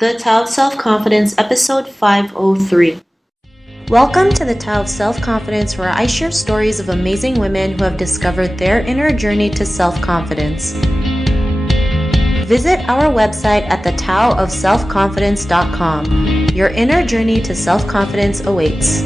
The Tao of Self-Confidence, Episode 503. Welcome to the Tao of Self-Confidence, where I share stories of amazing women who have discovered their inner journey to self-confidence. Visit our website at thetaoofselfconfidence.com. Your inner journey to self-confidence awaits.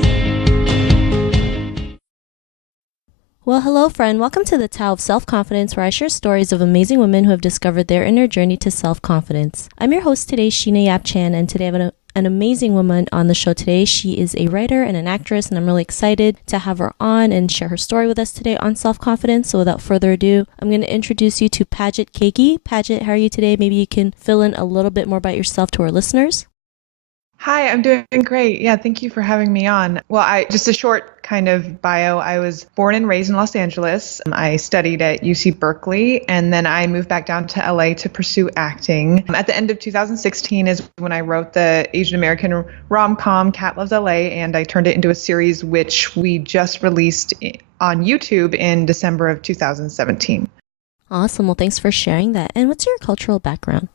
Well, hello, friend. Welcome to the Tao of Self-Confidence, where I share stories of amazing women who have discovered their inner journey to self-confidence. I'm your host today, Sheena Yap Chan, and today I have an amazing woman on the show today. She is a writer and an actress, and I'm really excited to have her on and share her story with us today on self-confidence. So without further ado, I'm going to introduce you to Paget Kagy. Paget, how are you today? Maybe you can fill in a little bit more about yourself to our listeners. Hi, I'm doing great. Yeah, thank you for having me on. Well, just a short kind of bio. I was born and raised in Los Angeles. I studied at UC Berkeley, and then I moved back down to LA to pursue acting. At the end of 2016 is when I wrote the Asian American rom-com Cat Loves LA, and I turned it into a series which we just released on YouTube in December of 2017. Awesome. Well, thanks for sharing that. And what's your cultural background?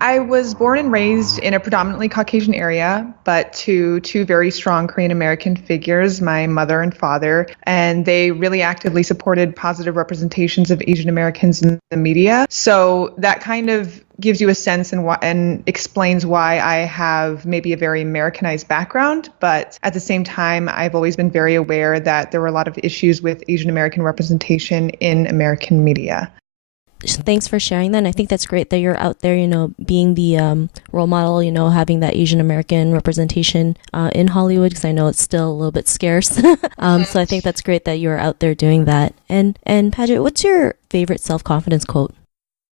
I was born and raised in a predominantly Caucasian area, but to two very strong Korean American figures, my mother and father, and they really actively supported positive representations of Asian Americans in the media. So that kind of gives you a sense and explains why I have maybe a very Americanized background, but at the same time, I've always been very aware that there were a lot of issues with Asian American representation in American media. Thanks for sharing that. And I think that's great that you're out there, being the role model, having that Asian American representation in Hollywood, because I know it's still a little bit scarce. So I think that's great that you're out there doing that. And Paget, what's your favorite self-confidence quote?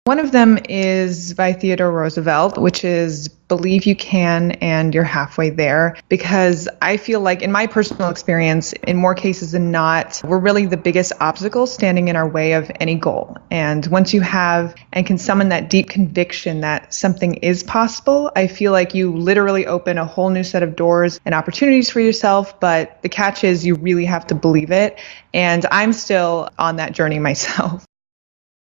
One of them is by Theodore Roosevelt, which is believe you can and you're halfway there, because I feel like in my personal experience, in more cases than not, we're really the biggest obstacle standing in our way of any goal. And once you have and can summon that deep conviction that something is possible, I feel like you literally open a whole new set of doors and opportunities for yourself. But the catch is you really have to believe it. And I'm still on that journey myself.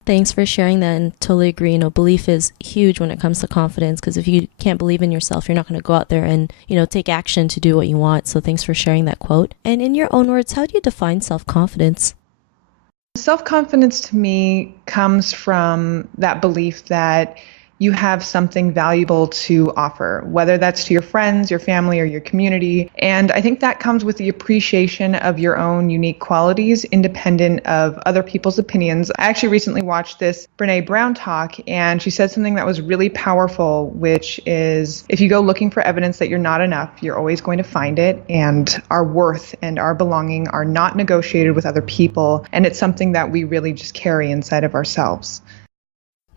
Thanks for sharing that, and totally agree. Belief is huge when it comes to confidence, because if you can't believe in yourself, you're not going to go out there and, take action to do what you want. So thanks for sharing that quote. And in your own words, how do you define self-confidence? Self-confidence to me comes from that belief that you have something valuable to offer, whether that's to your friends, your family, or your community. And I think that comes with the appreciation of your own unique qualities, independent of other people's opinions. I actually recently watched this Brene Brown talk, and she said something that was really powerful, which is if you go looking for evidence that you're not enough, you're always going to find it. And our worth and our belonging are not negotiated with other people. And it's something that we really just carry inside of ourselves.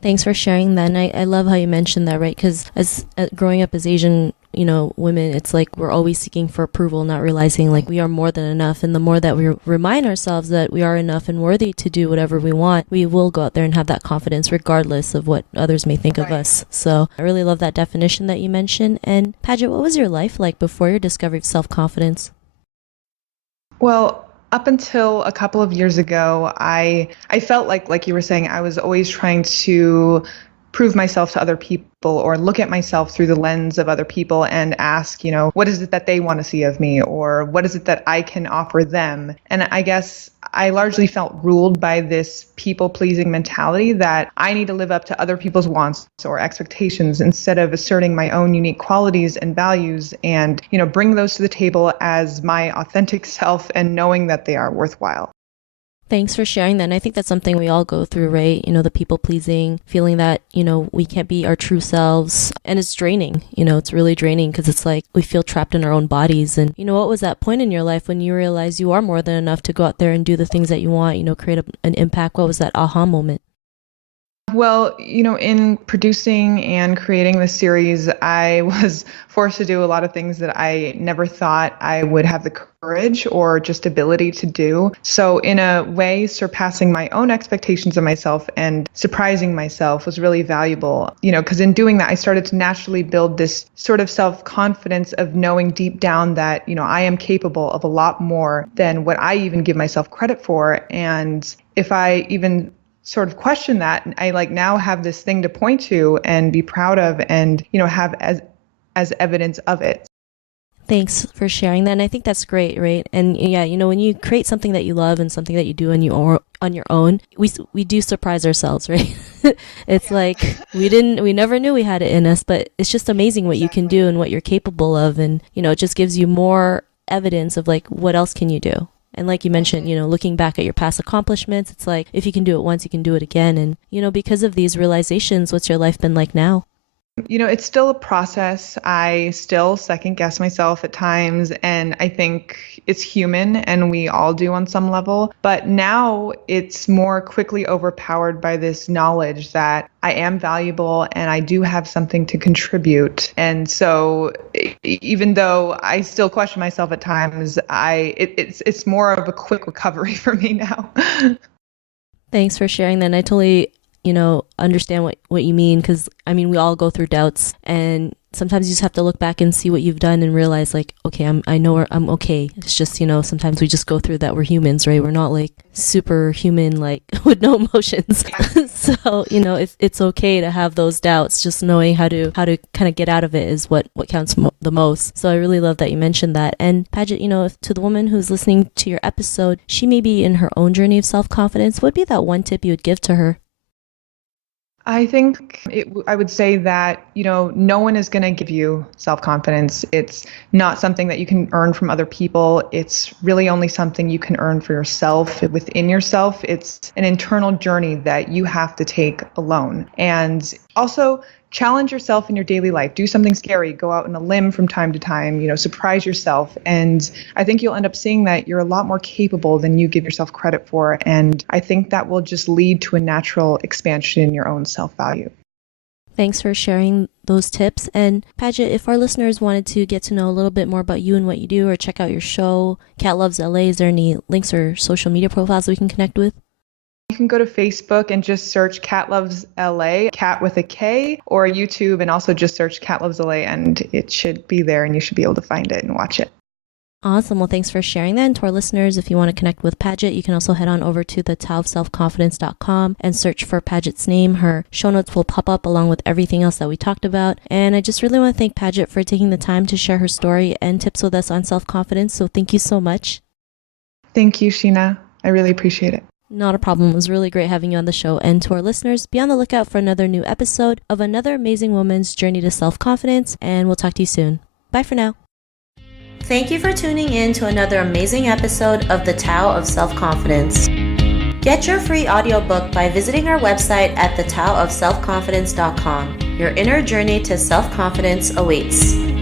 Thanks for sharing that. And I love how you mentioned that, right? Because as growing up as Asian, women, it's like we're always seeking for approval, not realizing like we are more than enough. And the more that we remind ourselves that we are enough and worthy to do whatever we want, we will go out there and have that confidence regardless of what others may think of us. So I really love that definition that you mentioned. And Paget, what was your life like before your discovery of self-confidence? Well, up until a couple of years ago, I felt like you were saying, I was always trying to prove myself to other people or look at myself through the lens of other people and ask, what is it that they want to see of me, or what is it that I can offer them? And I guess I largely felt ruled by this people-pleasing mentality that I need to live up to other people's wants or expectations instead of asserting my own unique qualities and values and, bring those to the table as my authentic self and knowing that they are worthwhile. Thanks for sharing that. And I think that's something we all go through, right? The people pleasing, feeling that, we can't be our true selves. And it's draining, it's really draining because it's like we feel trapped in our own bodies. And, what was that point in your life when you realized you are more than enough to go out there and do the things that you want, create an impact? What was that aha moment? Well, in producing and creating this series, I was forced to do a lot of things that I never thought I would have the courage or just ability to do. So in a way, surpassing my own expectations of myself and surprising myself was really valuable, because in doing that, I started to naturally build this sort of self-confidence of knowing deep down that, I am capable of a lot more than what I even give myself credit for. And if I even sort of question that. And I like now have this thing to point to and be proud of and, have as evidence of it. Thanks for sharing that. And I think that's great, right? And yeah, when you create something that you love and something that you do on your own, we do surprise ourselves, right? It's like we never knew we had it in us, but it's just amazing what you can do and what you're capable of. And, it just gives you more evidence of like, what else can you do? And like you mentioned, looking back at your past accomplishments, it's like, if you can do it once, you can do it again. And, because of these realizations, what's your life been like now? It's still a process. I still second guess myself at times, and I think it's human and we all do on some level. But now it's more quickly overpowered by this knowledge that I am valuable and I do have something to contribute. And so even though I still question myself at times, it's more of a quick recovery for me now. Thanks for sharing that. And I totally understand what you mean, because we all go through doubts, and sometimes you just have to look back and see what you've done and realize like, okay, I know I'm okay. It's just, sometimes we just go through that. We're humans, right? We're not like superhuman, like with no emotions. So, it's okay to have those doubts. Just knowing how to kind of get out of it is what counts the most. So I really love that you mentioned that. And Paget, if to the woman who's listening to your episode, she may be in her own journey of self-confidence, what would be that one tip you would give to her? I think I would say that, no one is going to give you self-confidence. It's not something that you can earn from other people. It's really only something you can earn for yourself, within yourself. It's an internal journey that you have to take alone. And also challenge yourself in your daily life. Do something scary. Go out on a limb from time to time, surprise yourself. And I think you'll end up seeing that you're a lot more capable than you give yourself credit for. And I think that will just lead to a natural expansion in your own self-value. Thanks for sharing those tips. And Paget, if our listeners wanted to get to know a little bit more about you and what you do, or check out your show, Cat Loves LA, is there any links or social media profiles we can connect with? You can go to Facebook and just search Cat Loves LA, cat with a K, or YouTube and also just search Cat Loves LA, and it should be there and you should be able to find it and watch it. Awesome. Well, thanks for sharing that. And to our listeners, if you want to connect with Paget, you can also head on over to the taoofselfconfidence.com and search for Paget's name. Her show notes will pop up along with everything else that we talked about. And I just really want to thank Paget for taking the time to share her story and tips with us on self-confidence. So thank you so much. Thank you, Sheena. I really appreciate it. Not a problem. It was really great having you on the show. And to our listeners, be on the lookout for another new episode of another amazing woman's journey to self-confidence. And we'll talk to you soon. Bye for now. Thank you for tuning in to another amazing episode of The Tao of Self-Confidence. Get your free audiobook by visiting our website at thetaoofselfconfidence.com. Your inner journey to self-confidence awaits.